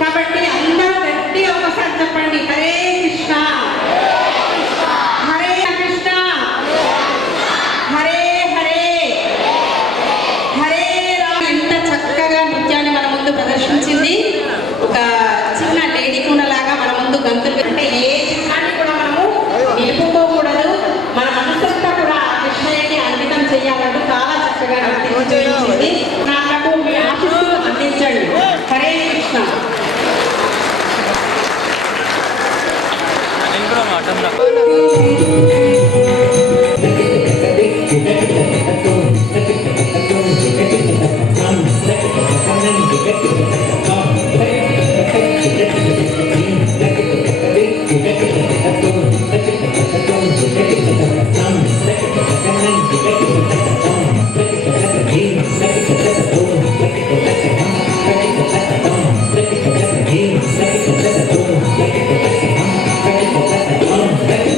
కాబట్టి అందరూ గట్టి ఒకసారి చెప్పండి, హరే కృష్ణ హరే కృష్ణ హరే హరే హరే రామ. ఎంత చక్కగా నృత్యాన్ని మన ముందు ప్రదర్శించింది. ఒక చిన్న లేడీ కూనలాగా మన ముందు గంతులు. అంటే ఏ చిత్రాన్ని కూడా మనము నిలుపుకోకూడదు, మన మనసంతా కూడా కృష్ణయ్యని అంకితం చేయాలంటూ చాలా చక్కగా నృత్యించింది. నాకు మీ ఆశీస్సులు అందించండి. హరే కృష్ణ. Thank you.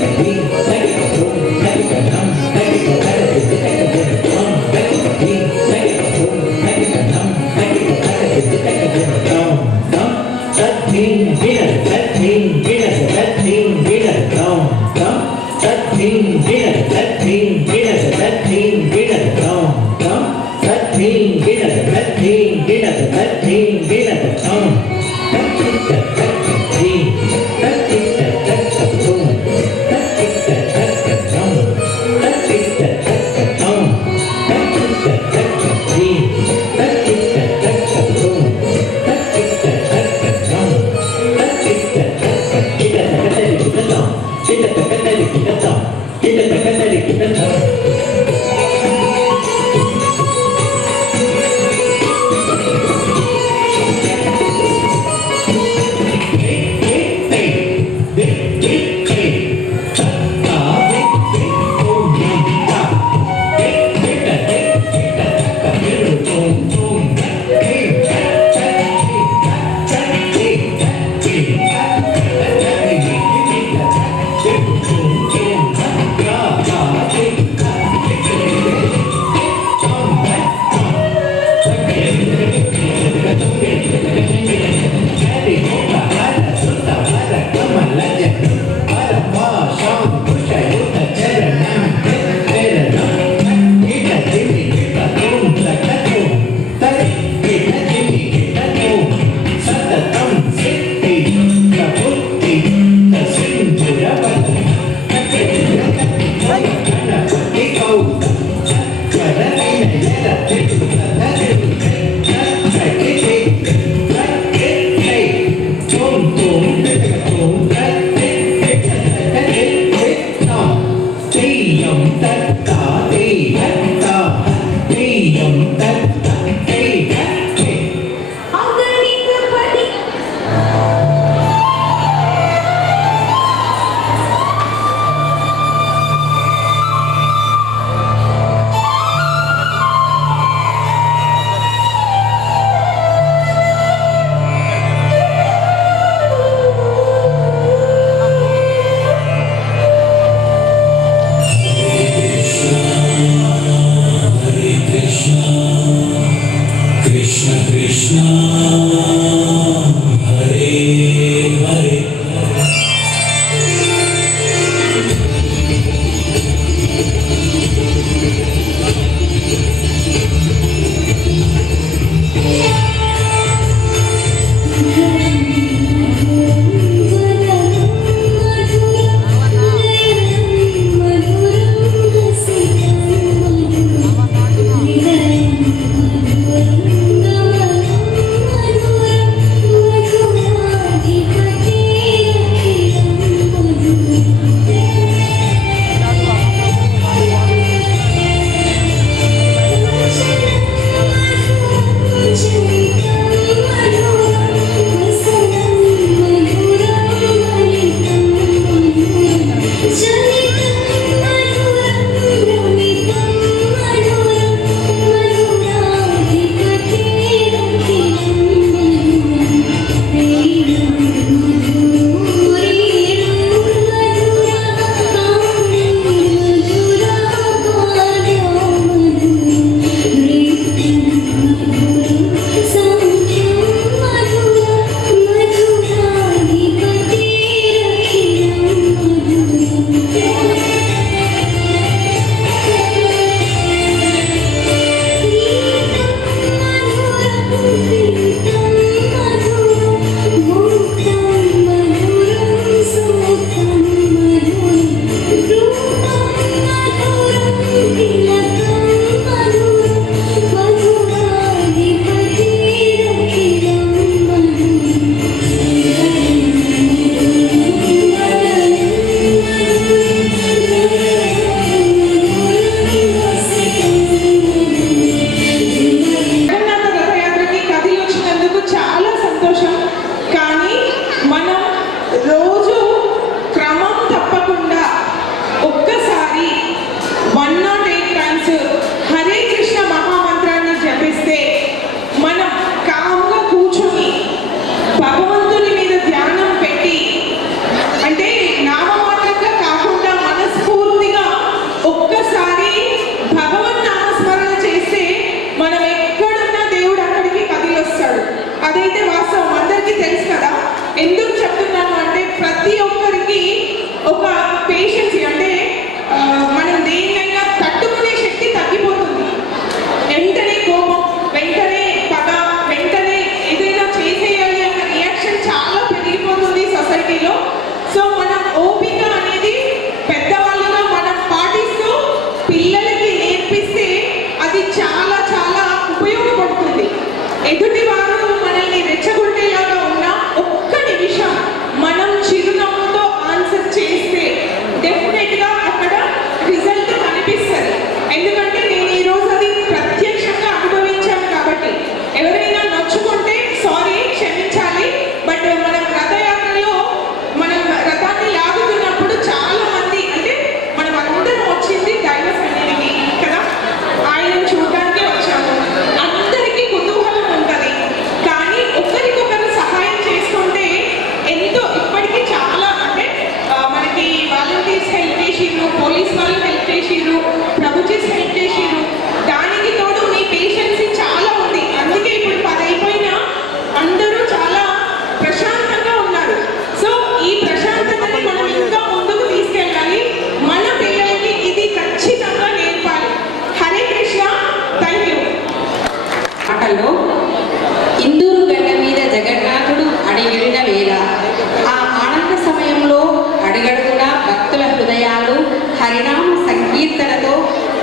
అడుగడుగునా భక్తుల హృదయాలు హరినామ సంకీర్తనతో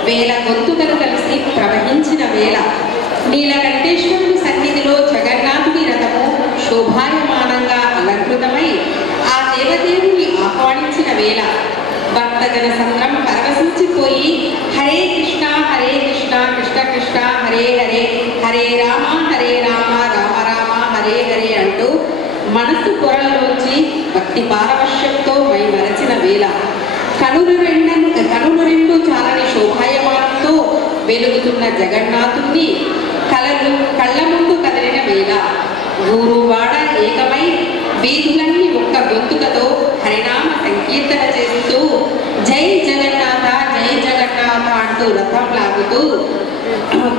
వేల గొంతుకలు కలిసి ప్రవహించిన వేళ నీలకంఠేశ్వరుని సన్నిధిలో జగన్నాథుని రథము శోభాయమానంగా అలంకృతమై ఆ దేవదేవుని ఆహ్వానించిన వేళ భక్తజన సంద్రం పరవశించిపోయి హరే కృష్ణ కృష్ణ కృష్ణ హరే హరే హరే రామ రామ రామ హరే హరే అంటూ మనసు పొరల్లోంచి భక్తి పారవశ్యంతో మై మరచిన వేళ కనులు రెండు చాలని శోభాయమానంతో వెలుగుతున్న జగన్నాథుణ్ణి కళ్ళ ముందు కదిలిన వేళ ఊరు వాడ ఏకమై వీధులన్నీ ఒక్క గొంతుకతో హరినామ సంకీర్తన చేస్తూ జై జగన్నాథ అంటూ రథం లాగుతూ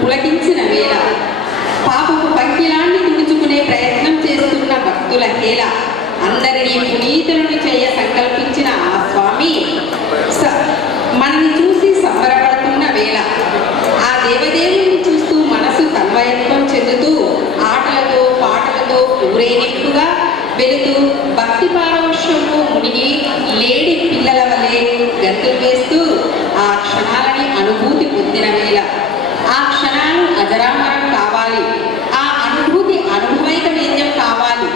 పులకించిన వేళ పాపపు పంకిలాన్ని తుడుచుకునే ప్రయత్నం చేస్తున్న భక్తుల హేళ అందరినీ పునీతులను చేయ సంకల్పించిన ఆ స్వామి మనని చూసి సంబరపడుతున్న వేళ ఆ దేవదేవుని చూస్తూ మనసు తన్మయత్వం చెందుతూ ఆటలతో పాటలతో ఊరేగింపుగా వెళుతూ భక్తి పారవశ్యంలో మునిగి లేడి పిల్లల వలె గంతులు వేస్తూ ఆ క్షణాలని అనుభూతి పొందిన వేళ ఆ క్షణాలు అజరామరం కావాలి, ఆ అనుభూతి అనుభవైక వేద్యం కావాలి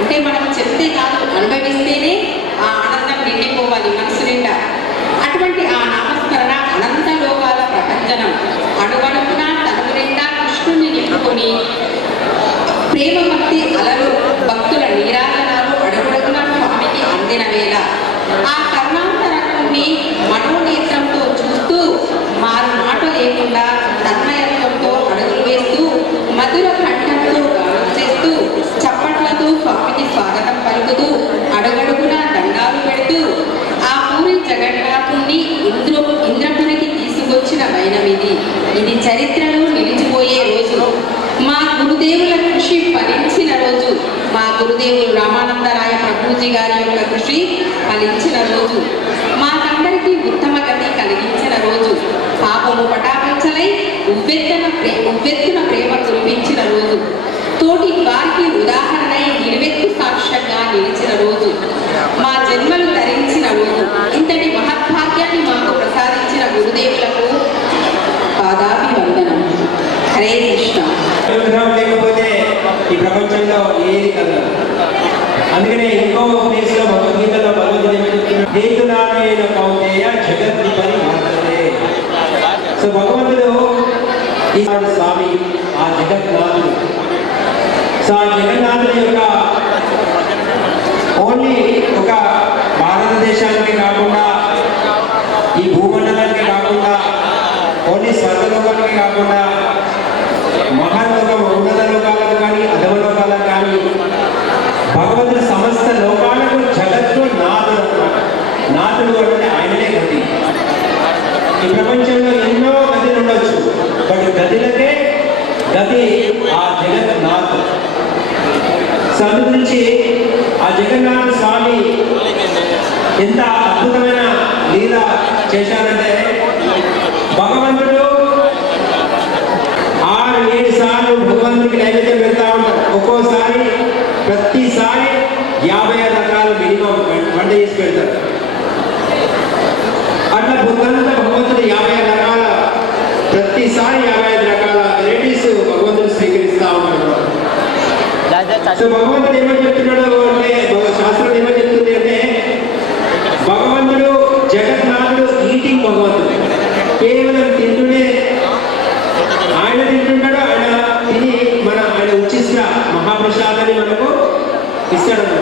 అంటే మనం చెప్తే కాదు, అనుభవిస్తేనే ఆ ఆనందం నిండిపోవాలి మనసు నిండా. అటువంటి ఆ నామస్మరణ అనంత లోకాల ప్రపంచనం అణువణుకున తనువు నిండా కృష్ణుని నింపుకొని ప్రేమ భక్తి అలలు భక్తుల నీరాజనాలు అడుగడుగున స్వామికి అందిన వేళ ఆ కర్ణాంతరకుని మనోనేత్రంతో చూస్తూ మారు మాట లేకుండా తన్మయత్వంతో అడుగులు వేస్తూ మధుర కంఠంతో గానం చేస్తూ చప్పట్లతో స్వామికి స్వాగతం పలుకుతూ అడుగడుగున దండాలు పెడుతూ ఆ పూరి జగన్నాథుణ్ణి ఇంద్రపురికి తీసుకొచ్చిన వైనమిది. ఇది చరిత్రలో నిలిచిపోయే రోజు, మా గురుదేవుల కృషి ఫలించిన రోజు, మా గురుదేవులు రామానందరాయ ప్రభుజీ గారి యొక్క కృషి ఫలించిన రోజు, మాకందరికీ ఉత్తమ గతి కలిగించిన రోజు, పాపము పటాపంచలై ఉవ్వెత్తున ప్రేమ కురిపించిన రోజు, తోటి వారికి ఉదాహరణై నిలువెత్తు సాక్ష్యంగా నిలిచిన రోజు, మా జన్మలు ధరించిన రోజు. ఇంతటి మహద్భాగ్యాన్ని మాకు ప్రసాదించిన గురుదేవులకు పాదాభివందనం. హరే కృష్ణ. లేకపోతే ఈ ప్రపంచంలో ఏది కదా. అందుకనే ఇంకో ప్లేస్ లో భగవద్గీతలో కౌంటేయ జగద్విపరి వర్తతే. సో భగవంతుడు ఈనాడు స్వామి ఆ జగన్నాథుడు. సో ఆ జగన్నాథుడి యొక్క ఓన్లీ ఒక భారతదేశానికి కాకుండా ఈ భూమండలానికి కాకుండా ఓన్లీ స్వర్గలోకానికి కాకుండా మహాలోకం ఉన్నత లోకాలకు కానీ అధమ లోకాలకు కానీ భగవంతుడు సమస్త లోకాలకు జగత్తు నాథుడు అన్నమాట. నాథుడు అంటే ఆయననే గతి. ఈ ప్రపంచంలో ఎన్నో గదులు ఉండొచ్చు, బట్ గదులకే గతి ఆ జగన్నాథ్. సో అందు గురించి ఆ జగన్నాథ స్వామి ఎంత అద్భుతమైన లీల చేశారంటే భగవంతుడు 6-7 సార్లు భగవంతుడికి నైవేద్యం పెడతా ఉంటారు. ఒక్కోసారి ప్రతిసారి 50 రకాల మినిమం వంట చేసి పెడతారు. అట్లా బుద్ధంతా భగవంతుడు 50 రకాల ప్రతిసారి 55 రకాల వెరైటీస్ భగవంతుడు స్వీకరిస్తూ ఉంటాడు. సో భగవంతుడు ఏమని చెప్తున్నాడు అంటే శాస్త్రం ఏమని చెప్తుంది అంటే భగవంతుడు జగన్నాథుడు ఈటింగ్ భగవంతుడు కేవలం తింటూనే ఆయన తింటుంటాడు. ఆయన తిని ఆయన ఉచిష్ట మహాప్రసాదాన్ని మనకు ఇస్తాడు.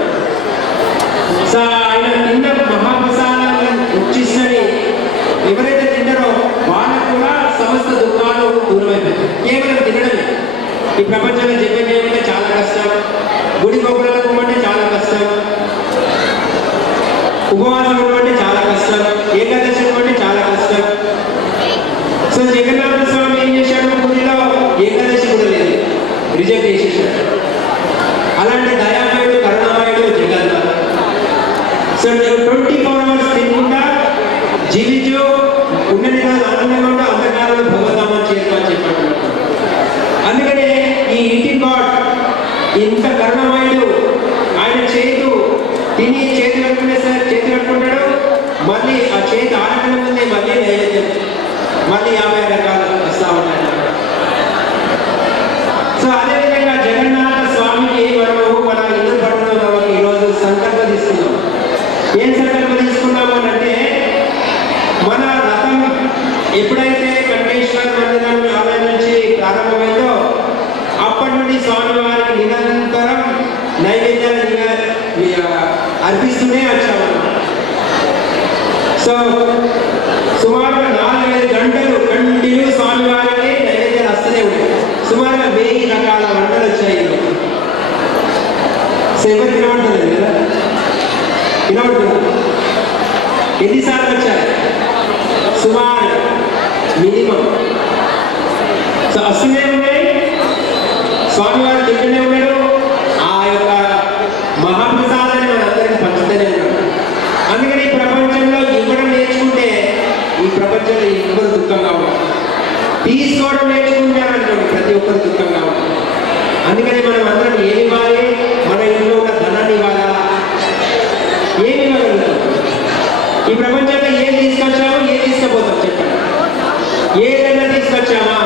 సో ఆయన తిన్న మహాప్రసాదాన్ని ఉచిష్టని ఎవరైతే తిన్నారో వాళ్ళకు కూడా సమస్త దుఃఖాలు దూరమైపోతాయి. కేవలం తినడమే. ఈ ప్రపంచంలో జపం చేయమంటే చాలా కష్టం, గుడి గోపురాలకు పోమంటే చాలా కష్టం, ఉపవాసం ఉండమంటే చాలా కష్టం, ఏకాదశి ఉండమంటే చాలా కష్టం. సో జగన్నాథ స్వామి ఏం చేశాడు, పూరిలో ఏకాదశి కూడా లేదు, రిజెక్ట్ చేసేసాడు. అలాంటి దయామయుడు కరుణామయుడు జగన్నాథ్. సో 24 hours తినకుండా జీవించు ఉన్నది కాదు ఆనందంగా ఉంటే అంతకాలంలో భగవద్ధామని చేరుకోని చెప్పాడు. అందుకనే ఈ ఈటింగ్ గాడ్ ఇంత కరుణామయుడు ఆయన చేతు తిని చేతులు కట్టుకునే సార్ చేతులు పట్టుకుంటాడు, మళ్ళీ ఆ చేతి ఆడటం ముందే మళ్ళీ నైవేద్యం, మళ్ళీ 50 రకాలు వస్తూ ఉంటాయి. సో అదేవిధంగా జగన్నాథ స్వామికి మనము మన హిందూ పట్టణంలో ఈరోజు సంకల్పం తీసుకున్నాం. ఏం సంకల్పం తీసుకున్నాము అంటే, మన రథం ఎప్పుడైతే కంఠేశ్వర మందిరం ఆలయం నుంచి ప్రారంభమైందో అప్పటి నుండి స్వామివారికి నిరంతరం నైవేద్యాలు అర్పిస్తూనే వచ్చాము. సో సుమారుగా 4-5 గంటలు కంటిన్యూ స్వామివారికి నైవేద్యాలు వస్తూనే ఉంటాయి. సుమారుగా 1000 రకాల వంటలు వచ్చాయి. సో ఎవరికి వినబడుతుంది కదా? వినబడుతుంది. ఎన్నిసార్లు వచ్చాయి? సుమారు మినిమం. సో వస్తూనే ఉన్నాయి, స్వామివారు తింటూనే ఉన్నాడు. ఆ యొక్క మహాప్రసాదాన్ని మనందరికీ పంచుతూనే ఉన్నాడు. అందుకని ఈ ప్రపంచంలో ఇవ్వడం నేర్చుకుంటే ఈ ప్రపంచంలో ఎవ్వరు దుఃఖంగా ఉంటారు. తీసుకోవడం నేర్చుకుంటారనుకోండి ప్రతి ఒక్కరు దుఃఖంగా ఉంటారు. అందుకని మనం అందరం ఏమి ఇవ్వాలి? మన ఇంట్లో ఉన్న ధనాన్ని ఇవ్వాలా? ఏమి ఇవ్వగలుగుతాం? ఈ ప్రపంచంలో ఏం తీసుకొచ్చామో ఏం తీసుకుపోతాం చెప్పండి. ఏదైనా తీసుకొచ్చామా?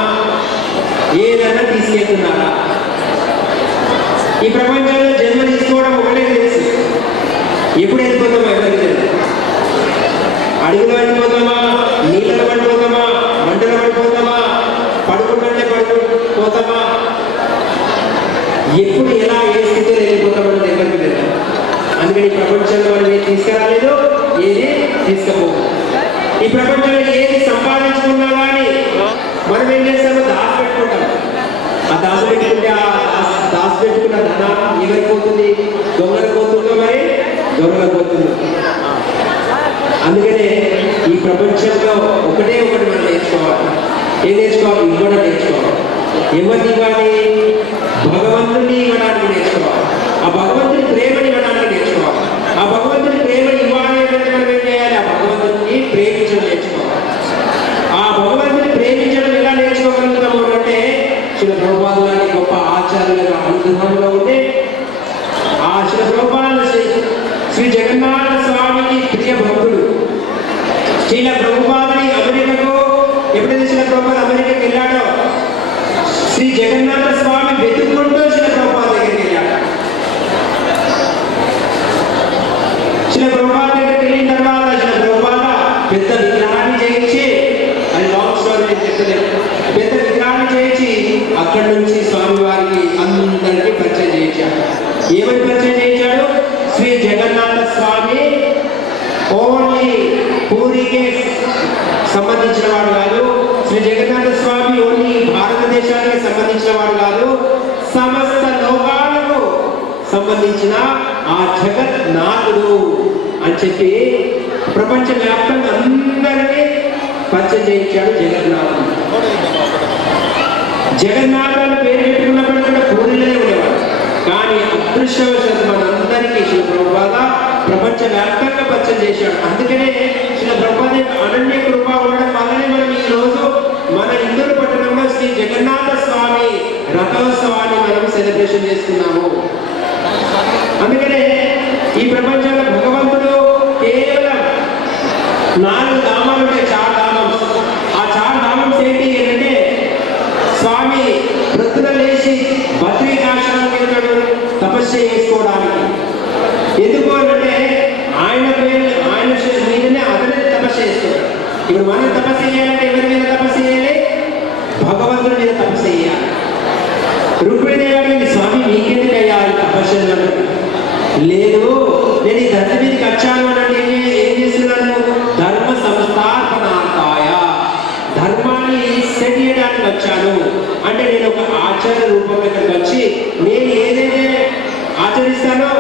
ఏదైనా తీసుకెళ్తున్నారా? ఈ ప్రపంచంలో జన్మ తీసుకోవడం ఒకటే తెలుసు, ఎప్పుడు వెళ్ళిపోతామో ఎవరికి తెలియదు. అడుగులో పడిపోతామా, నీళ్ళలో పడిపోతామా, మంటలో పడిపోతామా, పడుకుంటుంటే పడిపోతామా, ఎప్పుడు ఎలా ఏ స్థితిలో వెళ్ళిపోతామని ఎవరికి తెలియదు. అందుకని ఈ ప్రపంచంలో మనం ఏది తీసుకురాలేదు, ఏది తీసుకుపోదు. ఈ ప్రపంచంలో ఏది సంపాదించుకున్నా కానీ మనం ఏం చేస్తామో దాచిపెట్టుకుంటాం. ఆ దాచిపెట్టుకుంటే ఆ దాచిపెట్టుకున్న ధనం ఎవరికి పోతుంది? దొంగలకు పోతుందో, మరి దొంగలకు పోతుంది. అందుకనే ఈ ప్రపంచంలో ఒకటే ఒకటి మనం నేర్చుకోవాలి. ఏం నేర్చుకోవాలి? ఇవ్వడం నేర్చుకోవాలి. ఎవరిని ఇవ్వాలి? భగవంతుని ఇవ్వడానికి నేర్చుకోవాలి. ఆ భగవంతుని ప్రేమని ఇవ్వడానికి నేర్చుకోవాలి. ఆ భగవంతుని ప్రేమని ఇవ్వాలి అంటే మనం ఏం చేయాలి? ఆ భగవంతుని ప్రేమించడం నేర్చుకోవాలి. ఆ భగవంతుని ప్రేమించడం ఎలా నేర్చుకోగలుగుతాము అంటే, శ్రీ ప్రభుపాదులు లాంటి గొప్ప ఆచార్యుల అనుగ్రహంలో ఉంటే ఆ శ్రీ ప్రభుపాదులు శ్రీ జగన్నాథ స్వామికి ప్రియ భక్తుడు. శ్రీల ప్రభుపాదుని అమెరికకు ఎప్పుడైతే శ్రీ ప్రభుపాద అమెరికాకి వెళ్ళాడో శ్రీ జగన్నాథ స్వామి వెతుక్కుంటూ శ్రీ ప్రభుపాద దగ్గరికి వెళ్ళాడు. శ్రీ ప్రభుపాద దగ్గరికి వెళ్ళిన తర్వాత శ్రీ ప్రభుపాద పెద్ద విగ్రహాన్ని చేయించి, అది లాంగ్ స్టోరీ నేను చెప్తలేదు, పెద్ద విగ్రహాన్ని చేయించి అక్కడి నుంచి స్వామివారికి అందరికీ పరిచయం చేయించాడు. ఏమని పరిచయం చేయించాడు? శ్రీ జగన్నాథ స్వామి ఓన్లీ పూరికి సంబంధించిన వాడు కాదు, శ్రీ జగన్నాథ స్వామి ఓన్లీ భారతదేశానికి సంబంధించిన వాడు కాదు, సమస్త లోకాలకు సంబంధించిన ఆ జగన్నాథుడు అని చెప్పి ప్రపంచ వ్యాప్తంగా అందరికీ పరిచయం చేయించాడు జగన్నాథుడు. జగన్నాథుని పేరు పెట్టుకున్నప్పుడు కూడా పూరిలోనే ఉండేవాడు. కానీ అదృష్టవశాత్తు మనందరికీ శ్రీ ప్రభుపాద ప్రపంచ వ్యాప్తంగా పరిచయం చేశాడు. అందుకనే శ్రీ ప్రభుపాద యొక్క అనన్య కృప ఉండడం వల్లనే మనం ఈ రోజు మన హిందూ పట్టణంలో శ్రీ జగన్నాథ స్వామి రథోత్సవాన్ని మనం సెలబ్రేషన్ చేసుకున్నాము. అందుకనే ఈ ప్రపంచంలో భగవంతుడు కేవలం 4 ధామాలు ఉంటాయి, 4 ధామం. ఆ 4 ధామం ఏంటి అంటే, స్వామి వృత్తులు లేచి బద్రీకాశ్రమానికి వెళ్తాడు తపస్సు చేసుకోవడానికి. ఎందుకు అంటే ఆయన మీదనే అతనే తపస్సు చేసుకుంటాడు. ఇప్పుడు మనం తపస్సు చేయాలంటే ఎవరి మీద తపస్సు చేయాలి? భగవంతుడి మీద తపస్సు చేయాలి. రుక్మిణీదేవి స్వామి మీకెందుకు అయ్యాలి తపస్సు? లేదు, నేను ఈ ధర్మ మీదకి వచ్చాను అంటే ఏం చేస్తున్నాను? ధర్మ సంస్థాపనార్థాయ, ధర్మాన్ని సెట్ చేయడానికి వచ్చాను. అంటే నేను ఒక ఆచార్య రూపంలో ఇక్కడికి వచ్చి నేను ఏదైతే ఆచరిస్తానో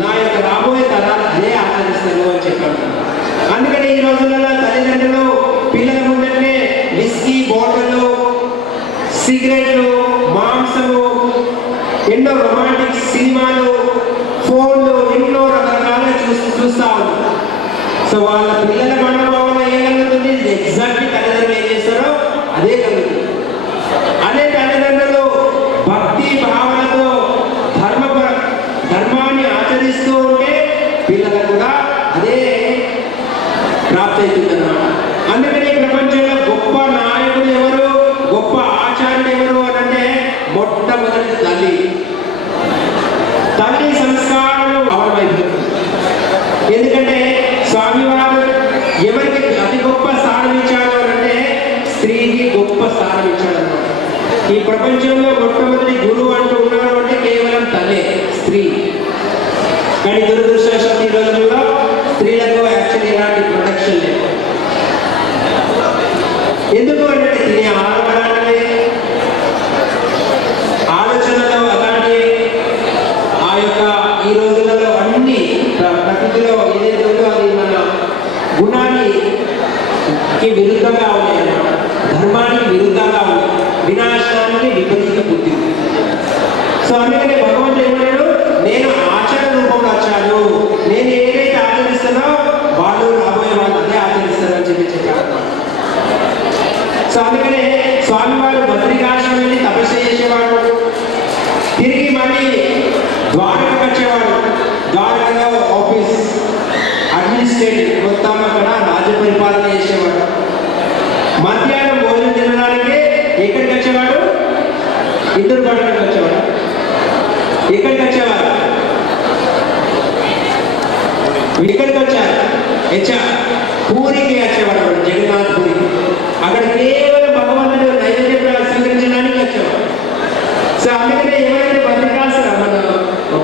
నా యొక్క రాబోయే తరాలు అదే ఆచరిస్తాను అని చెప్పాను. అందుకని ఈ రోజులలో తల్లిదండ్రులు పిల్లల ముందంటే విస్కీ బాటిళ్ళు, సిగరెట్లు, మాంసము, ఎన్నో రొమాంటిక్ సినిమాలు, ఫోన్లు, ఎన్నో రకరకాలుగా చూస్తా ఉన్నారు. సో వాళ్ళ పిల్లల మనోభావన ఏ కలుగుతుంది? ఎగ్జాక్ట్లీ తల్లిదండ్రులు ఏం చేస్తారో అదే కలుగుతుంది. అదే తల్లిదండ్రులు భక్తి భావనతో ధర్మాన్ని ఆచరిస్తూ ఉంటే పిల్లలకు కూడా అదే ప్రాప్తి అవుతుందన్నమాట. అందుకనే ప్రపంచంలో గొప్ప నాయకుడు ఎవరు, గొప్ప ఆచార్యుడు ఎవరు అని అంటే మొట్టమొదటి తల్లి. తల్లి సంస్కారాలు అవలమైపోతుంది. ఎందుకంటే స్వామివారు ఎవరికి అతి గొప్ప స్థానం ఇచ్చాడు అంటే స్త్రీకి గొప్ప స్థానం ఇచ్చాడు అన్నమాట. ఈ ప్రపంచంలో మొట్టమొదటి గురువు అంటూ ఉన్నారు అంటే కేవలం తల్లే, స్త్రీ. కానీ దురదృష్టవశాత్తు ఈ రోజుల్లో స్త్రీలకు యాక్చువల్లీ ఇలాంటి ప్రొటెక్షన్ లేదు. ఎందుకు అంటే తినే ఆహారాన్ని ఆలోచనలో అలాంటి ఆ యొక్క ఈ రోజులలో అన్ని ప్రకృతిలో ఏదైతే ఉందో అది మన గుణానికి విరుద్ధంగా ఉన్నాయి అన్నమాట. ధర్మానికి విరుద్ధంగా ఉంది, వినాశనానికి విపరీత బుద్ధి. సో అందుకనే భగవంతుడు ఏమన్నాడు, నేను ఆచరణ రూపంలో వచ్చాను, నేను ఏదైతే ఆచరిస్తానో వాళ్ళు రాబోయే వాళ్ళు అదే ఆచరిస్తారని చెప్పాడు. సో అందుకనే స్వామివారు బద్రికాశ్రమం వెళ్ళి తపస్సు చేసేవాడు, తిరిగి మళ్ళీ ద్వారకకు వచ్చేవాడు. ద్వారకలో ఆఫీస్ అడ్మినిస్ట్రేటివ్ మొత్తం అక్కడ రాజ్య పరిపాలన చేసేవాడు. మధ్యాహ్నం భోజనం తినడానికి ఎక్కడికి వచ్చేవాడు, ఇద్దరు పట్టణానికి వచ్చేవాడు. ఎక్కడికి వచ్చేవారు, ఇక్కడికి వచ్చారు పూరికి వచ్చేవాడు, జగన్నాథ్ పూరికి. అక్కడ కేవలం భగవంతుడు నైవేద్యం స్వీకరించడానికి వచ్చేవాడు. సో అందుకనే ఎవరైతే బద్రికాశ్రమం మన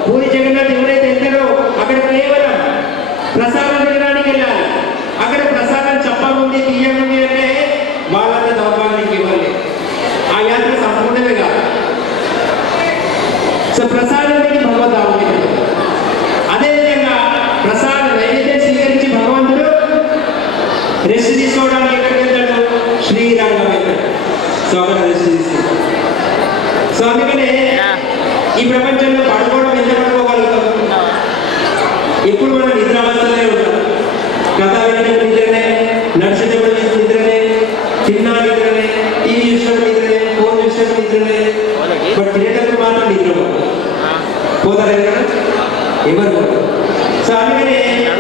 పూరి జగన్నాథ్ ఎవరైతే వెళ్తారో అక్కడ కేవలం ప్రసాదం తినడానికి వెళ్ళాలి. అక్కడ ప్రసాదం చెప్పముంది తీయముంది అంటే వాళ్ళంతా దౌర్భాగ్యానికి ఇవ్వాలి, ఆ యాత్ర సంపూర్ణమే కాదు. సో ప్రసాదం అనేది భగవద్ధామని. అదేవిధంగా ప్రసాదం నైవేద్యం స్వీకరించి భగవంతుడు రెస్ట్ తీసుకోవడానికి ఎక్కడికి వెళ్తాడు, శ్రీరంగం వెళ్తాడు. సో అక్కడ రెస్ట్ తీసుకుంటాడు. సో అందుకనే ఈ ప్రపంచంలో పడుకోవడం ఎంత పడుకోగలుగుతాం, ఎప్పుడు మనం నిద్రావస్థలే ఉంటాం. కథ వినడం నిద్రనే, నడిచేటప్పుడు నిద్రనే, తిన్నా నిద్రనే, టీవీ చూసినప్పుడు నిద్రనే, ఫోన్ చూసినప్పుడు నిద్రనే. బట్ తినేటప్పుడు మాత్రం నిద్ర పోతారు కదా, ఎవరు. సో అందుకనే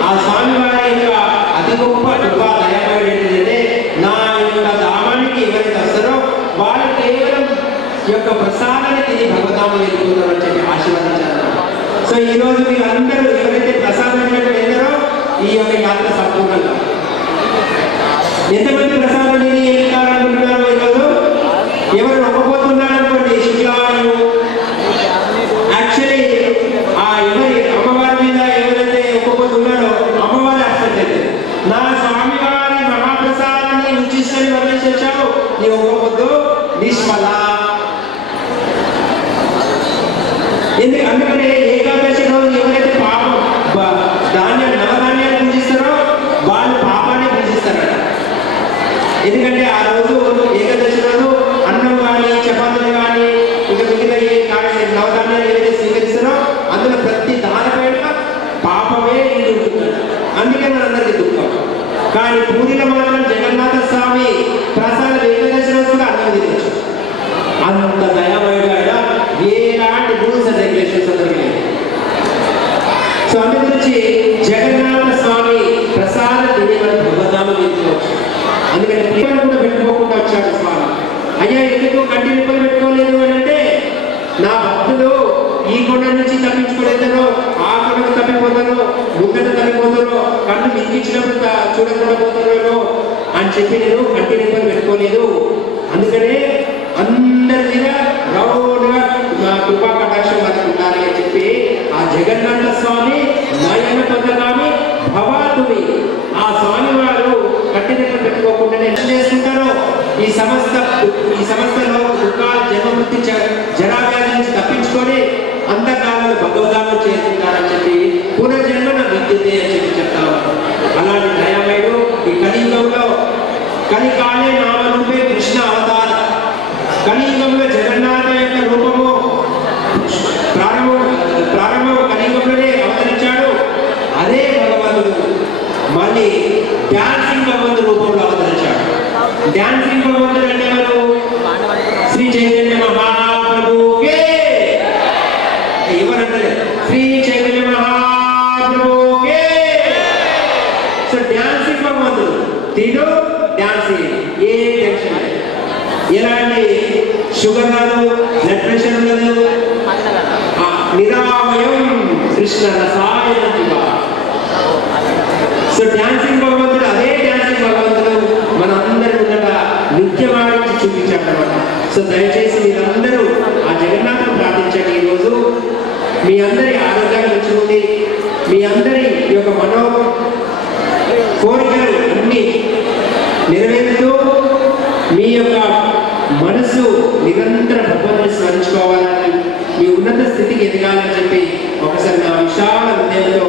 ఆ స్వామి వారి యొక్క అతి గొప్ప కృపా దయామయుడు ఏంటంటే నా యొక్క ధామానికి ఎవరైతే వస్తారో వాళ్ళు కేవలం ఈ యొక్క ప్రసాదాన్ని తిని భగవద్ధామం వెళ్ళిపోతారు అని చెప్పి ఆశీర్వదించారు. సో ఈ రోజు మీరు అందరూ ఎవరైతే ప్రసాదం వెళ్ళారో ఈ యొక్క యాత్ర సంపూర్ణంగా. ఎంతమంది ప్రసాదం తిని వెళ్తారనుకుంటున్నారు ఈరోజు? ఎవరు నమ్మపోతున్నారు అనుకోండి, శుక్రవారం యాక్చువల్లీ ఆ ఎవరి అమ్మవారి మీద ఎవరైతే ఒప్పుకోతున్నారో అమ్మవారి అబ్సెంట్ అయితే నా స్వామివారి మహాప్రసాదాన్ని రుచిస్తని వదిలేసి వచ్చావు, నీ ఒప్పుకోవద్దు నిష్ఫల. అందుకనే ఏకాదశి రోజు ఎవరైతే పాపం నవధాన్యాలు పూజిస్తారో వాళ్ళు పాపాన్ని పూజిస్తారట. ఎందుకంటే ఆ రోజు ఏకాదశి రోజు అన్నం కానీ చపాతీలు కానీ ఇంకా మిగతా నవధాన్యాలు ఏదైతే స్వీకరిస్తారో అందులో ప్రతి దానిపైన పాపమే నిండి ఉంటుందట. అందుకే మనందరికీ దుఃఖం. కానీ పూరిలో మాత్రం జగన్నాథ స్వామి ప్రసాద ఏకాదశి రోజు కూడా అన్నం తినచ్చు. అంత దయామయుడు ఆయన, ఎలాంటి రూల్స్ అండ్ రెగ్యులేషన్స్ అందరికీ లేదు. సో అందు గురించి జగన్నాథ స్వామి ప్రసాద తినేవాడు భగవద్ధామం తీసుకోవచ్చు. అందుకని పిల్లలు కూడా పెట్టుకోకుండా వచ్చాడు స్వామి. అయ్యా ఎందుకు కంటి నిప్పులు పెట్టుకోలేదు అని అంటే నా భక్తులు ఈ కొండ నుంచి తప్పించుకోలేదనో ఆ కొండకు తప్పిపోతారో ముందట తప్పిపోతారో కన్ను మింగించినప్పుడు చూడకుండా పోతారో అని చెప్పి నేను కంటి నిప్పులు పెట్టుకోలేదు. అందుకనే అందరి మీద రౌండ్గా నా కృపా కటాక్షం మనకు ఉండాలి అని చెప్పి ఆ జగన్నాథ స్వామి నయన పొందగామి భవాతుని ఆ స్వామి వారు కట్టినట్లు పెట్టుకోకుండానే చేసుకుంటారో ఈ సమస్తలో దుఃఖాలు జన్మవృత్తి జరావ్యాధి నుంచి తప్పించుకొని అంధకాలంలో భగవద్ధామం చేరుకుంటారని చెప్పి పునర్జన్మ నా విద్యుతే అని చెప్పి చెప్తాను. అలాంటి దయామయుడు ఈ కలియుగంలో కలికాలే నామరూపే కృష్ణ అవతార. కలియుగంలో జగన్నాథ యొక్క రూపము ప్రారంభం కలియుగంలోనే అవతరించాడు. అదే భగవంతుడు మళ్ళీ డాన్సింగ్ భగవంతుడు రూపంలో అవతరించాడు. డాన్సింగ్ భగవంతుడు అంటే ఎవరు? శ్రీ చైతన్య మహాప్రభుకే. ఎవరంటే శ్రీ చైతన్య మహాప్రభుకే. టెన్షన్ లేదు. ఎలాంటి షుగర్ రాదు, బ్లడ్ ప్రెషర్ ఉండదు. నిరామయం కృష్ణ రసాయన. సో డాన్సింగ్ భగవంతుడు, అదే డాన్సింగ్ భగవంతుడు మన అందరి ముందట నృత్యం ఆడించి చూపించాడు అనమాట. సో దయచేసి మీరందరూ ఆ జగన్నాథుని ప్రార్థించండి. ఈరోజు మీ అందరి ఆరోగ్యాన్ని మెచ్చుకుంది, మీ అందరి ఈ యొక్క కోరికలు అన్ని నెరవేరుతూ మీ యొక్క మనసు నిరంతరం భగవంతుని స్మరించుకోవాలని, మీ ఉన్నత స్థితికి ఎదగాలని చెప్పి ఒకసారి నా విశాల హృదయంతో,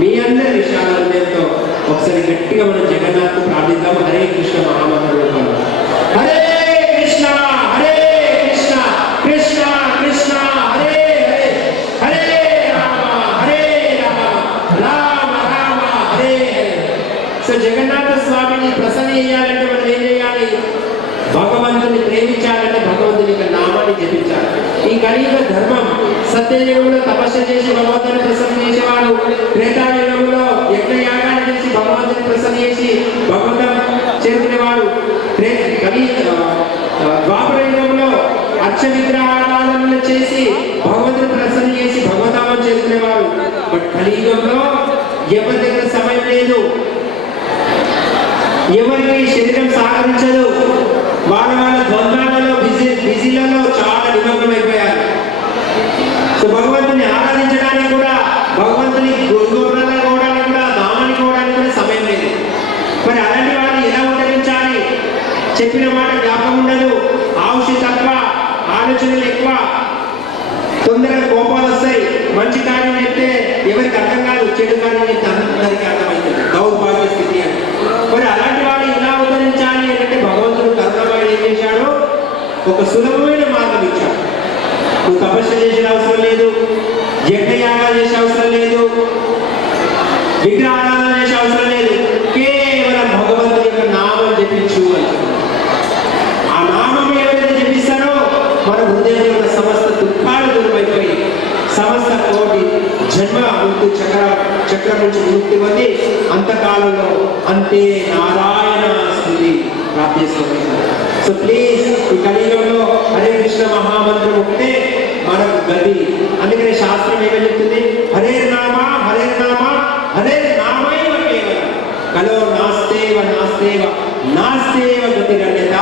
మీ అందరి విశాల హృదయంతో ఒకసారి గట్టిగా మనం జగన్నాథ్ ప్రార్థిద్దాం. హరే కృష్ణ మహామంత్రం. హరే కృష్ణ హరే కృష్ణ కృష్ణ కృష్ణ హరే హరే, హరే రామ హరే రామ రామ రామ హరే హరే. సో జగన్నాథ స్వామిని ప్రసన్న చేయాలంటే మనం ఏం చేయాలి? భగవంతుని ప్రేమించాలంటే భగవంతుని యొక్క నామాన్ని జపించాలి. ఈ కలియుగ ధర్మం, సత్యయుగంలో తపస్సు చేసి భగవంతుని ప్రసన్న చేసేవాడు, త్రేతాయుగంలో యజ్ఞయాగాలు చేసి భగవంతుని ప్రసన్న చేసి భగవంతం చేరుకునేవాడు, ద్వాపర యుగంలో అర్చ విగ్రహాలను చేసి భగవంతుని ప్రసన్న చేసి భగవతామం చేరుకునేవాడు. బట్ కలియుగంలో ఎవరి దగ్గర సమయం లేదు, ఎవరికి శరీరం సహకరించదు, వాళ్ళ ద్వంద్వాలలో బిజీలలో చాలా నిమగ్నమైపోయారు. సో భగవంతుని ఆరాధించడానికి కూడా, భగవంతుని గోపురాలను కోవడానికి కూడా, దామాన్ని కోవడానికి కూడా సమయం లేదు. మరి అలాంటి వాళ్ళు ఎలా ఉద్ధరించాలి? చెప్పిన మాట జ్ఞాపకం ఉండదు, ఆవుషి తక్కువ, ఆలోచనలు ఎక్కువ, తొందరగా కోపాలు వస్తాయి. మంచి కార్యం చెప్తే ఎవరికి అర్థం కాదు, చెడు కార్యం చెప్తే అందరికీ అర్థమవుతుంది. దౌర్భాగ్య స్థితి అని. మరి అలాంటి వాడు ఎలా ఉద్ధరించాలి అంటే భగవంతుడు కరుణామయుడు ఏం చేశాడు? ఒక సులభమైన మార్గం ఇచ్చాడు. నువ్వు తపస్సు చేసిన అవసరం లేదు, యజ్ఞయాగాలు చేసే అవసరం లేదు, విగ్రహారాధన చేసే అవసరం లేదు, కేవలం భగవంతుని యొక్క నామం జపించు అని. ఆ నామం ఎవరైతే జపిస్తారో మన హృదయంలో ఉన్న సమస్త దుఃఖాలు దూరమైపోయి సమస్త కోటి జన్మ మృత్యు చక్రం నుంచి ముక్తి పొంది అంతకాలంలో అంతే నారాయణ స్థితి ప్రాప్తిస్తున్నారు. సో ప్లీజ్ ఈ కలియుగంలో హరే కృష్ణ మహామంత్రం ఒకటే మనకు గది. అందుకనే శాస్త్రం ఏమని చెప్తుంది? హరే నామ హరే నామ హరే నామైవ కేవలం కలో నాస్తేవ నాస్తేవ నాస్తేవ గతిరన్యత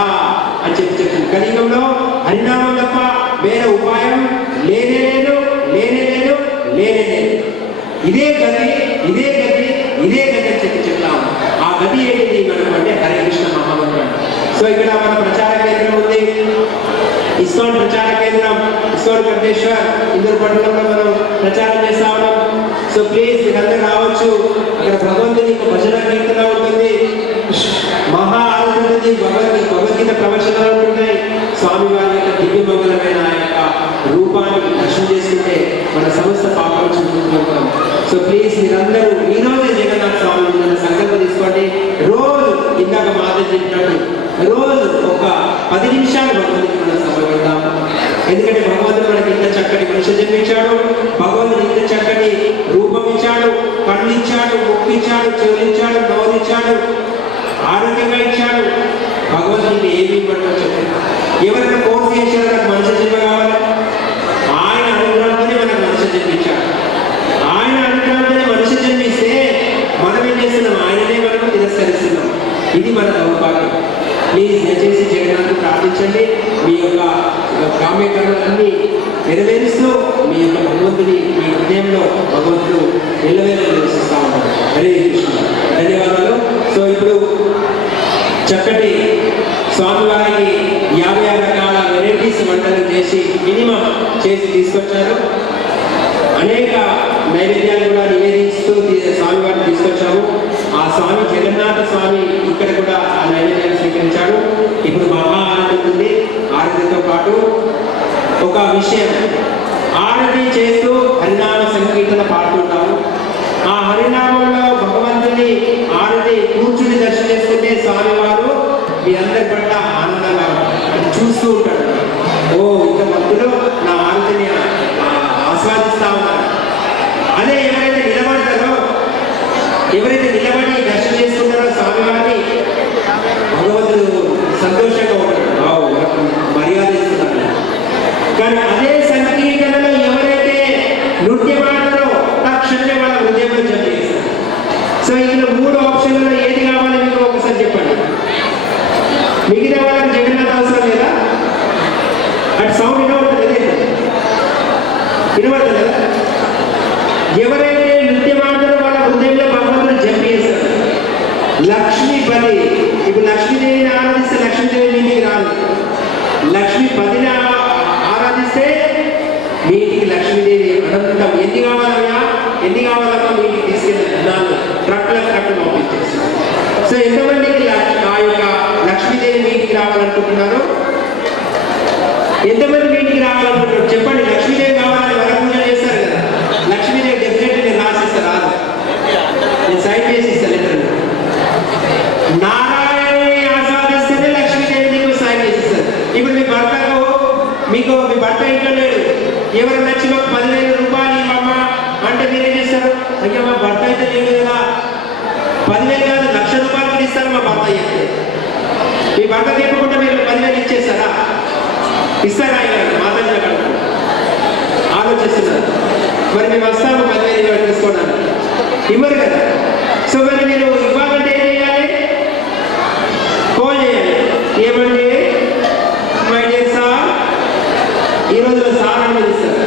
అని చెప్తుంది. కలియుగంలో హరినామం తప్ప వేరే ఉపాయం లేనే లేదు, లేనే లేదు, లేనే లేదు. ఇదే గతి, ఇదే గతి, ఇదే గతి అని చెప్తాము. ఆ గతి ఏంటి మనం అంటే హరే కృష్ణ మహామంత్రం. సో ఇక్కడ మన ప్రచార కేంద్రం ఉంది, ఇస్కాన్ ప్రచార కేంద్రం, ఇస్కాన్ వెంకటేశ్వర్ ఇందూరు పట్టణంలో మనం ప్రచారం చేస్తా ఉన్నాం. సో ప్లీజ్ మీరందరూ రావచ్చు. అక్కడ భగవంతుని భజన కీర్తన ఉంటుంది, మహా ఆరతి ఉంటుంది, భగవద్గీత ప్రవచనాలు ఉంటాయి. స్వామి వారి యొక్క దివ్యమంగళమైన ఆ యొక్క రూపాన్ని దర్శనం చేసుకుంటే మన సమస్త పాపాలు చుట్టుకుంటాం. సో ప్లీజ్ మీరందరూ ఈ రోజే జగన్నాథ స్వామి సంకల్పం తీసుకోండి. రోజు ఇందాక మాత్రం చెప్పినట్టు రోజు ఒక 10 నిమిషాలు భగవంతుడికి మనం సమర్పిద్దాం. ఎందుకంటే భగవంతుడు మనకి ఇంత చక్కటి మనిషి జన్మించాడు, భగవంతుడు ఇంత చక్కటి రూపం ఇచ్చాడు, కళ్ళు ఇచ్చాడు, ముక్కు ఇచ్చాడు, చెవులు ఇచ్చాడు, నోరు ఇచ్చాడు, ఆరోగ్యంగా ఇచ్చాడు. భగవంతుడికి ఏమి ఇవ్వడం చెప్పండి. ఎవరైనా కోర్సు చేశారో నాకు మనిషి జన్మ కావాలి, ఆయన అనుగ్రహంతోనే మనకు మనిషి జన్మించాడు. ఆయన అనుగ్రహంతోనే మనిషి జన్మిస్తే మనం ఏం చేస్తున్నాం? ఆయననే మనం తిరస్కరిస్తున్నాం. ఇది మన దౌర్భాగ్యం. ప్లీజ్ దయచేసి జగన్నాథ్ ప్రార్థించండి. మీ యొక్క కామ్యకరణలన్నీ నెరవేరుస్తూ మీ యొక్క భగవంతుని మీ హృదయంలో భగవంతుడు నిలవేలా నివసిస్తూ ఉంటారు. హరే కృష్ణ. ధన్యవాదాలు. సో ఇప్పుడు చక్కటి స్వామివారికి 56 రకాల వెరైటీస్ వంటలు చేసి మినిమం చేసి తీసుకొచ్చారు. అనేక నైవేద్యాలు కూడా నివేదిస్తూ స్వామివారిని తీసుకొచ్చాము. ఆ స్వామి జగన్నాథ స్వామి ఇక్కడ కూడా ఆ నైవేద్యాన్ని స్వీకరించాడు. ఇప్పుడు మహా ఆరతి ఉంటుంది. ఆరతితో పాటు ఒక విషయం, ఆరతి చేస్తూ హరినామ సంకీర్తన పాడుతుంటాము. ఆ హరినామంలో భగవంతుని ఆరతి కూర్చుని దర్శనం చేసుకుంటే స్వామివారు మీ అందరి పట్ల ఆనందంగా చూస్తూ ఉంటాడు. ఓ ఇంత భక్తులు నా ఆరతిని ఆస్వాదిస్తా ఉన్నారు. అదే ఎవరైతే నిలబడి దర్శనం చేసుకుంటారో స్వామివారిని భగవంతుడు సో ఇందులో 3 ఆప్షన్లలో ఏది కావాలి మీకు ఒకసారి చెప్పండి. మిగతా వాళ్ళకి జగన్నాథ్ అవసరం లేదా? అటు సౌండ్ వినబడుతుంది కదా. ఎవరైతే నృత్యం ఆడతారో వాళ్ళ హృదయంలో భగవంతుడు జపం చేస్తారు. లక్ష్మీపతి, ఇప్పుడు లక్ష్మీదేవిని ఆరాధిస్తే లక్ష్మీదేవి మీ ఇంటికి రాదు. లక్ష్మీపతిని ఆరాధిస్తే మీ ఇంటికి లక్ష్మీదేవి అనంతం. ఎన్ని కావాలన్నా మీ ఇంటికి తీసుకెళ్ళి 4 ట్రక్కులు పంపించేస్తారు. సో ఎంతమందికి ఆ యొక్క లక్ష్మీదేవి మీ ఇంటికి రావాలనుకుంటున్నారు? ఎంతమంది మీ ఇంటికి రావాలనుకుంటున్నారు చెప్పండి. లక్ష్మీదేవి కావాలని వర పూజ చేస్తారు కదా, లక్ష్మీదేవి డెఫినెట్లీ నేను రాసిస్తాను. రాదు, నేను సైన్ చేసి ఇస్తాను. లెటర్ నారాయణని ఆస్వాదిస్తేనే లక్ష్మీదేవి నీకు సైన్ చేసి ఇస్తారు. ఇప్పుడు మీ భర్త ఇంట్లో లేడు, ఎవరు నచ్చి మాకు 10,000 రూపాయలు ఇవ్వమ్మా అంటే మీరేం చేస్తారు? అయ్యా మా భర్త అయితే లేదు కదా, 10,000 కాదు 1,00,000 రూపాయలకి ఇస్తారు మా భర్త అయితే. మీ భర్త తీయకుండా మీరు 10,000 ఇచ్చేస్తారా? ఇస్తారా? మాతాజీ అక్కడ ఆలోచిస్తున్నారు. మరి మేము వస్తాము 10,000 తీసుకోవడానికి, ఇవ్వరు కదా. సో మరి మీరు ఇవ్వాలంటే ఏం చేయాలి? ఫోన్ చేయాలి. ఏమండి మై డియర్ సార్, ఈ రోజులో సార్ అనుమతిస్తారు.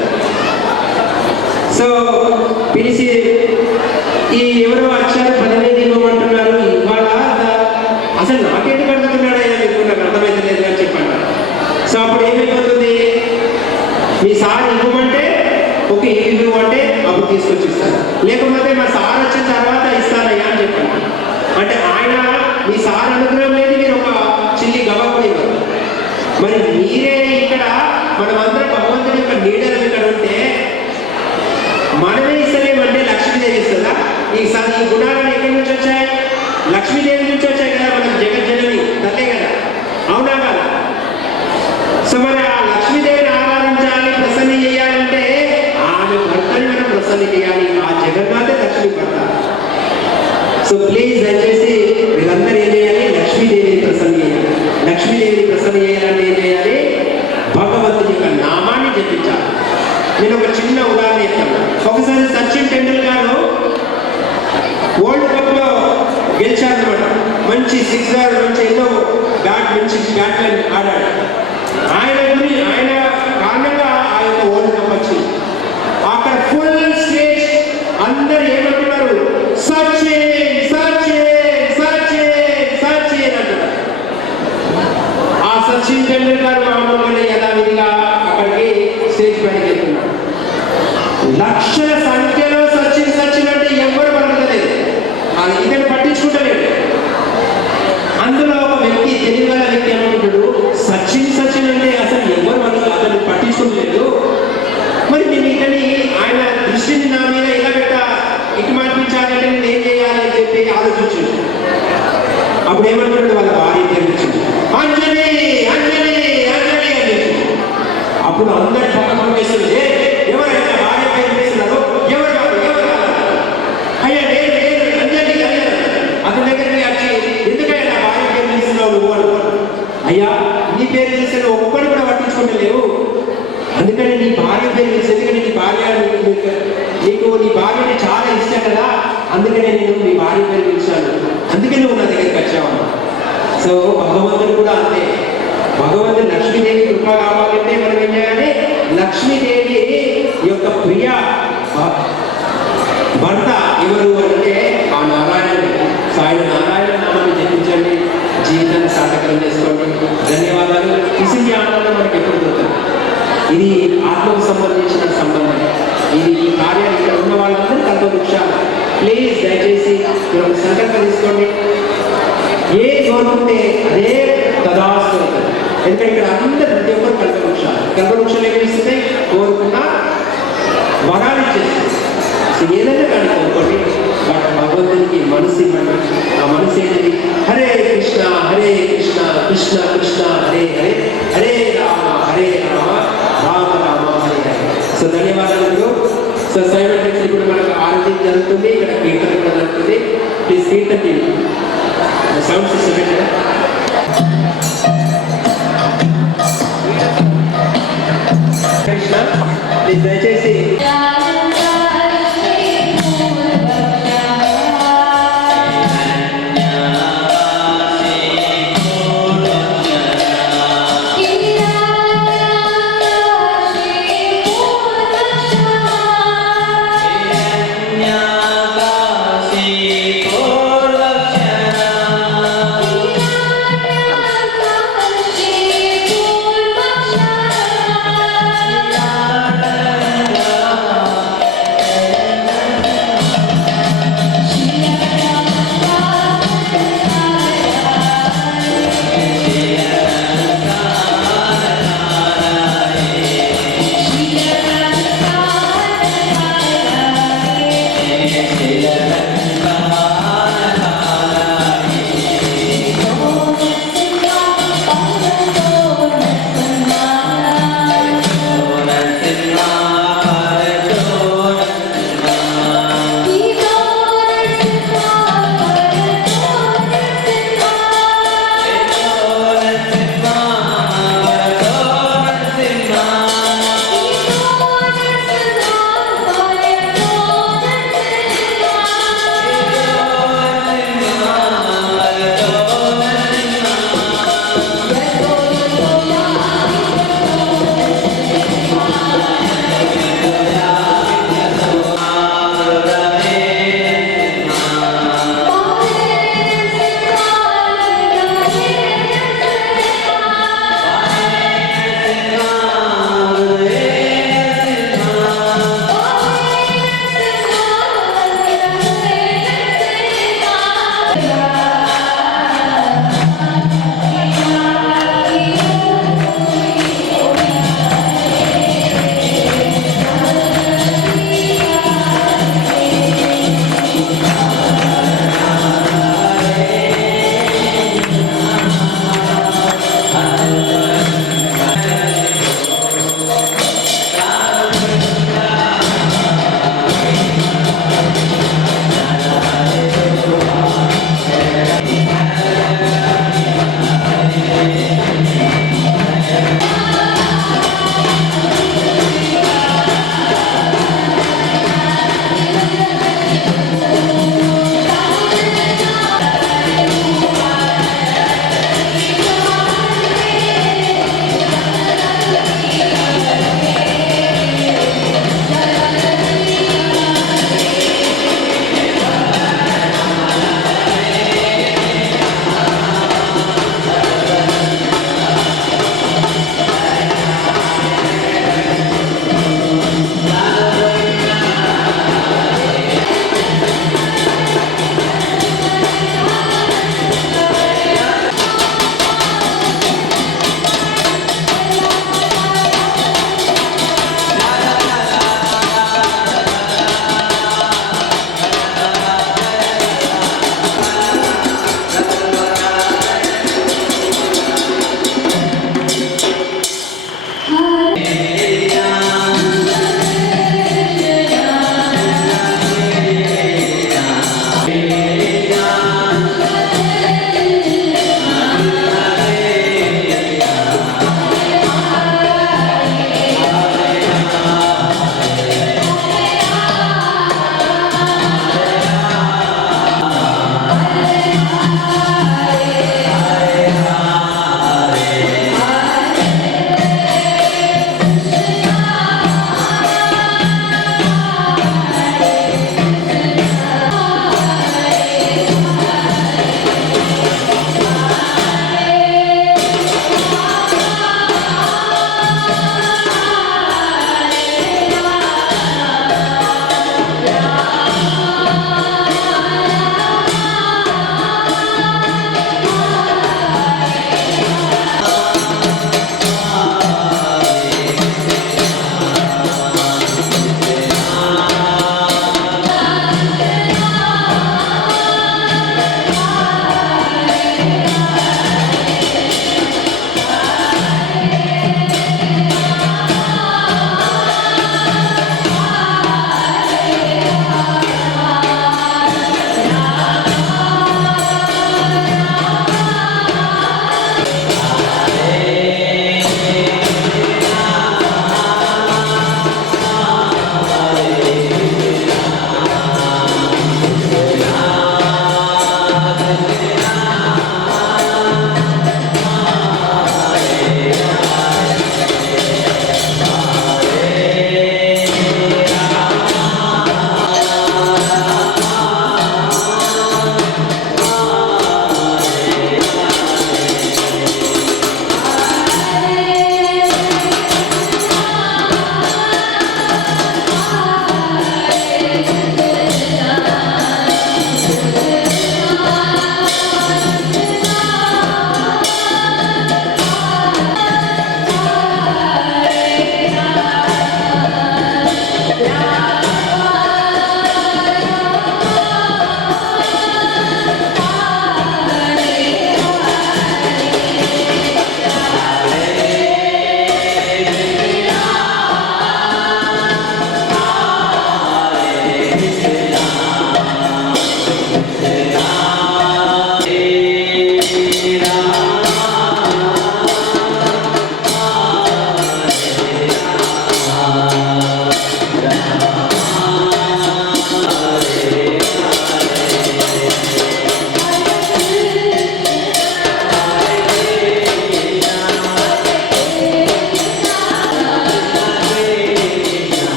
సో పిలిచి ఎవరో వచ్చారు 10,000 ఇవ్వమంటున్నారు, ఇవ్వాలా అసలు నాకెందుకు అడుగుతున్నాడు అయినా మీకు నాకు అర్థమైతే లేదు అని చెప్పండి. సో అప్పుడు ఏమైపోతుంది? మీ సార్ ఇవ్వమంటే ఓకే, ఇవ్వమంటే అప్పుడు తీసుకొచ్చి ఇస్తారు. లేకపోతే మా సార్ వచ్చిన తర్వాత ఇస్తానయ్యా అని చెప్పండి. అంటే ఆయన మీ సార్ అనుగ్రహం లేదు, మీరు ఒక చిల్లి గవ్వ కూడా ఇవ్వరు. మరి మీరే ఇక్కడ మనమందరం భగవంతుడి యొక్క నీడలు ఇక్కడ ఉంటే మనమే ఇస్తలేమంటే లక్ష్మీదేవి ఇస్తుందా? ఈ గుణాలను ఎక్కడి నుంచి వచ్చాయి? లక్ష్మీదేవి నుంచి వచ్చాయి కదా. మనకు జగజ్జనని తల్లే కదా, అవునా కదా? సో మరి ఆ లక్ష్మీదేవిని ఆరాధించాలి, ప్రసన్న చేయాలంటే ఆమె భర్తని మనం ప్రసన్న చేయాలి. ఆ జగన్నాథే లక్ష్మీ భర్త. సో ప్లీజ్ దయచేసి వీళ్ళందరూ ఏం చేయాలి? లక్ష్మీదేవిని ప్రసన్న చేయాలి. లక్ష్మీదేవిని ప్రసన్న చేయాలంటే ఏం చేయాలి? భగవంతుని యొక్క నామాన్ని జపించాలి. నేను ఒక చిన్న ఉదాహరణ చెప్తాను. ఒకసారి సచిన్ టెండూల్కర్ వరల్డ్ కప్ లో గెలిచారనమాట. మంచి 6 మంచి ఎన్నో మంచి బ్యాట్లను ఆడాడు. ఆయన కారణంగా ఆ యొక్క వరల్డ్ కప్ వచ్చింది. అక్కడ ఫుల్ స్టేజ్ అందరు ఏమంటున్నారు? సచిన్ సచిన్ సచిన్ సచిన్ అంటున్నారు. ఆ సచిన్ టెండూల్కర్ మామూలుగానే యథావిధిగా అక్కడికి స్టేజ్ పైకి వెళ్తున్నాడు. లక్షల సంఖ్యలో సచిన్ సచిన్ అంటే ఎవరు పలకలేదు, ఇతను పట్టించుకుంటలేడు. అందులో ఒక వ్యక్తి, తెలివిగల వ్యక్తి అనుకుంటాడు, సచిన్ సచిన్ అంటే అసలు ఎవరు అతను పట్టించుకోలేదు, మరి నేను ఇతని ఆయన దృష్టిని నా మీద ఇలా ఇటు మార్పించాలంటే నేను ఏం చేయాలి అని చెప్పి ఆలోచించాడు. అప్పుడు ఏమంటున్నాడు? వాళ్ళ భార్య తెలిపించింది, అంజలి అంజలి అంజలి అని. అప్పుడు అందరి పక్కన వేస్తుంది, ఎవరైనా భార్య పేరు వేస్తున్నారు, ఎవరు అయ్యా లేదు అంజలి అతని దగ్గరికి వచ్చి, ఎందుకయ్యా నా భార్య పేరు తీస్తున్నావు నువ్వు అని. అయ్యా నీ పేరు తీసిన ఒక్కడు కూడా పట్టించుకోలేవు, అందుకని నీ భార్య పేరు తెలిసి, ఎందుకంటే నీ భార్య నీకు నీ భార్యని చాలా ఇష్టం కదా, అందుకనే నేను నీ భార్య పేరు పిలిచాను, అందుకే నువ్వు నా దగ్గరికి వచ్చావు. సో భగవంతుడు కూడా అంతే. భగవంతుడు లక్ష్మీదేవి కృప కావాలంటే మనం ఏం చేయాలి? లక్ష్మీదేవి యొక్క ప్రియ భర్త ఎవరు అంటే ఆ నారాయణుడు. సాయి నారాయణ నామాన్ని జపించండి, జీవితాన్ని సార్థకం చేసుకోండి. ధన్యవాదాలు. ఇసి ఆనందం మనకి ఎప్పుడు దొరుకుతుంది. ఇది ఆత్మకు సంబంధించిన సంబంధం. ఇది ఈ కార్యాలు ఇక్కడ ఉన్న వాళ్ళందరూ కల్పవృక్షాలు. ప్లీజ్ దయచేసి మీరు ఒక సంకల్పం తీసుకోండి. ఏ కోరుకుంటే అదే తదాస్తు. ఎందుకంటే ఇక్కడ అందరూ ప్రతి ఒక్కరు కల్పవృక్షాలు. కల్పవృక్షాలు ఏమి ఇస్తున్నాయి? కోరుకున్న వరాలు ఇచ్చేస్తాయి. ఏదైనా కానీ కోరుకోండి, బట్ భగవంతునికి మనసు ఇవ్వండి. ఆ మనసు ఏంటి? హరే కృష్ణ కృష్ణ కృష్ణ హరే హరే, హరే రామ రామ రామ హరే హరే. సో ధన్యవాదాలు. సో సైమల్టేనియస్లీ ఇప్పుడు మనకు ఆరాధన జరుగుతుంది, ఇక్కడ కీర్తన కూడా జరుగుతుంది. ప్లీజ్ కీర్తన సౌండ్ సిస్టమ్ పెట్టండి. కృష్ణ ప్లీజ్ దయచేసి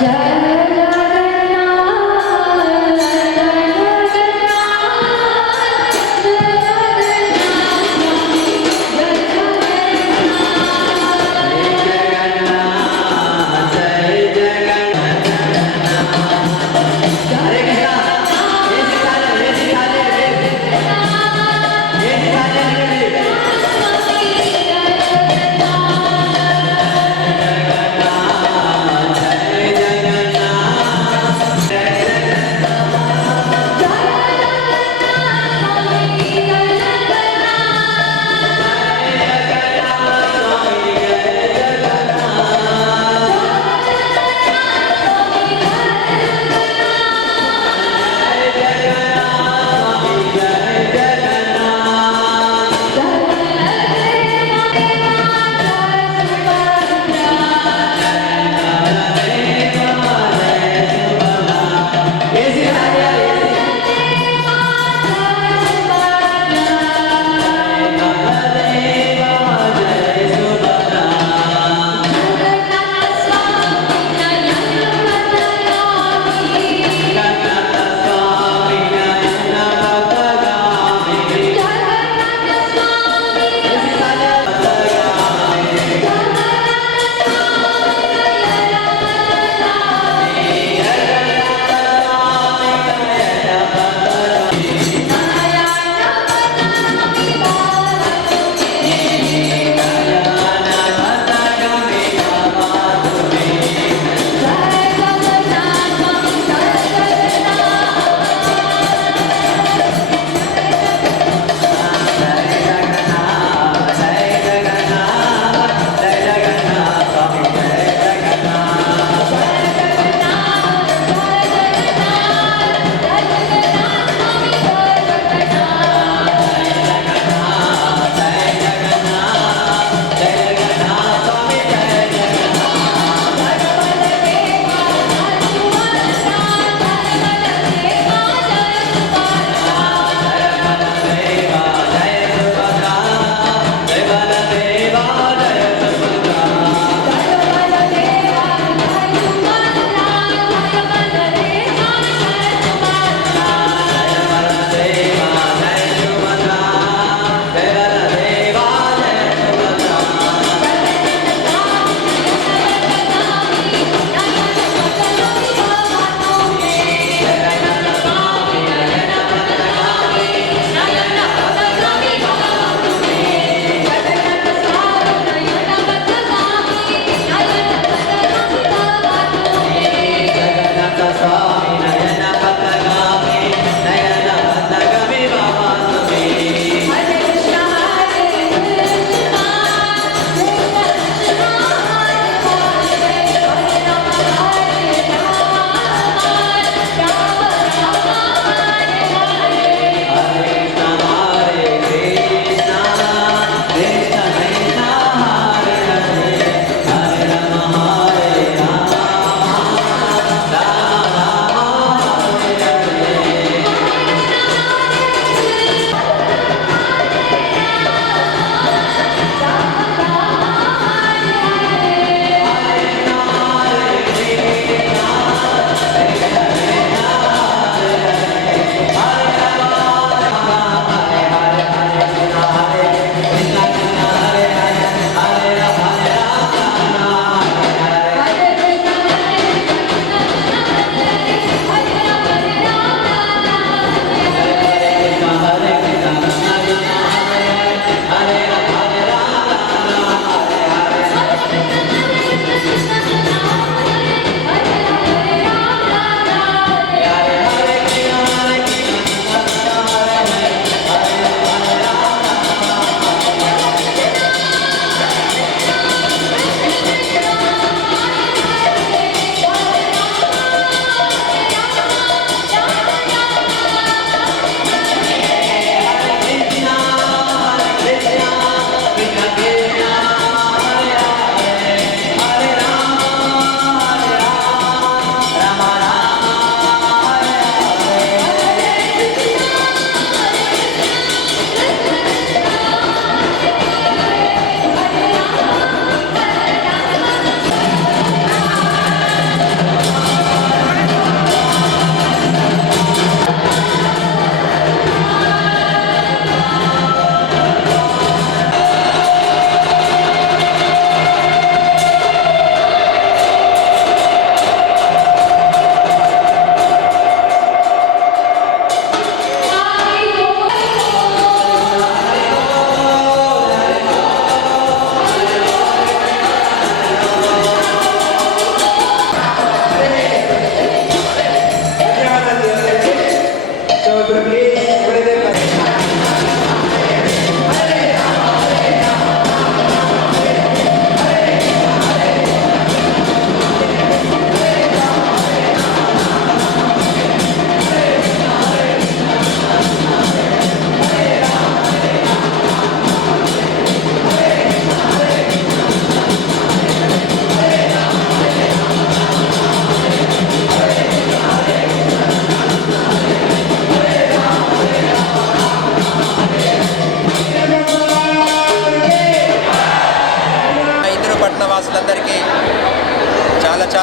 జగన్నాథ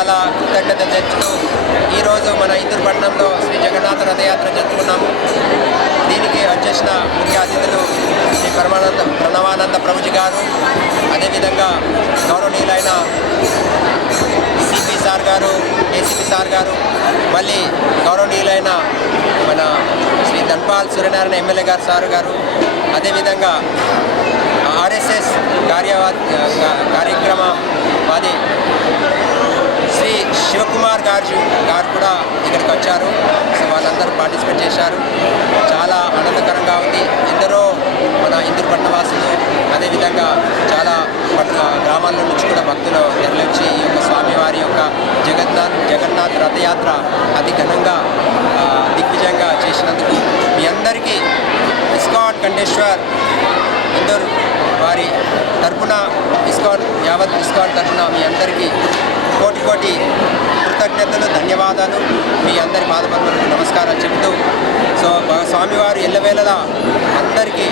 చాలా కృతజ్ఞతలు తెలుపుతూ ఈరోజు మన ఇందూరు పట్టణంలో శ్రీ జగన్నాథ రథయాత్ర జరుపుకున్నాము. దీనికి వచ్చేసిన ముఖ్య అతిథులు శ్రీ ప్రణవానంద ప్రభుజీ గారు, అదేవిధంగా గౌరవనీయులైన సిపి సార్ గారు, ఏసీపీ సార్ గారు, మళ్ళీ గౌరవనీయులైన మన శ్రీ ధన్పాల్ సూర్యనారాయణ ఎమ్మెల్యే గారు సార్ గారు, అదేవిధంగా ఆర్ఎస్ఎస్ కార్యక్రమవాది శ్రీ శివకుమార్ గారు కూడా ఇక్కడికి వచ్చారు. సో వాళ్ళందరూ పార్టిసిపేట్ చేశారు. చాలా ఆనందకరంగా ఉంది. ఎందరో మన ఇందూరు పట్టణవాసులు, అదేవిధంగా చాలా గ్రామాల నుంచి కూడా భక్తులు తరలించి ఈ యొక్క స్వామివారి యొక్క జగన్నాథ్ రథయాత్ర అతి ఘనంగా దిగ్విజయంగా చేసినందుకు మీ అందరికీ ఇస్కాన్ కంఠేశ్వర్ ఇందూరు వారి తరపున యావత్ ఇస్కాన్ తరపున మీ అందరికీ కోటి కోటి కృతజ్ఞతలు, ధన్యవాదాలు. మీ అందరి పాదపద్మలకు నమస్కారాలు చెబుతూ, సో స్వామివారు ఎల్లవేళలా అందరికీ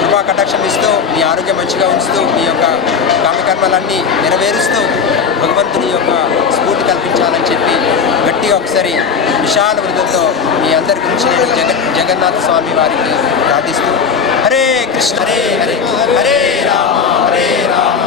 కృపా కటాక్షం ఇస్తూ, మీ ఆరోగ్యం మంచిగా ఉంచుతూ, మీ యొక్క కామకర్మలన్నీ నెరవేరుస్తూ భగవంతుని యొక్క స్ఫూర్తి కల్పించాలని చెప్పి గట్టిగా ఒకసారి విశాల వృద్ధంతో మీ అందరి గురించి నేను జగన్నాథ స్వామి వారికి ప్రార్థిస్తూ, హరే కృష్ణ హరే హరే హరే రామ హరే రామ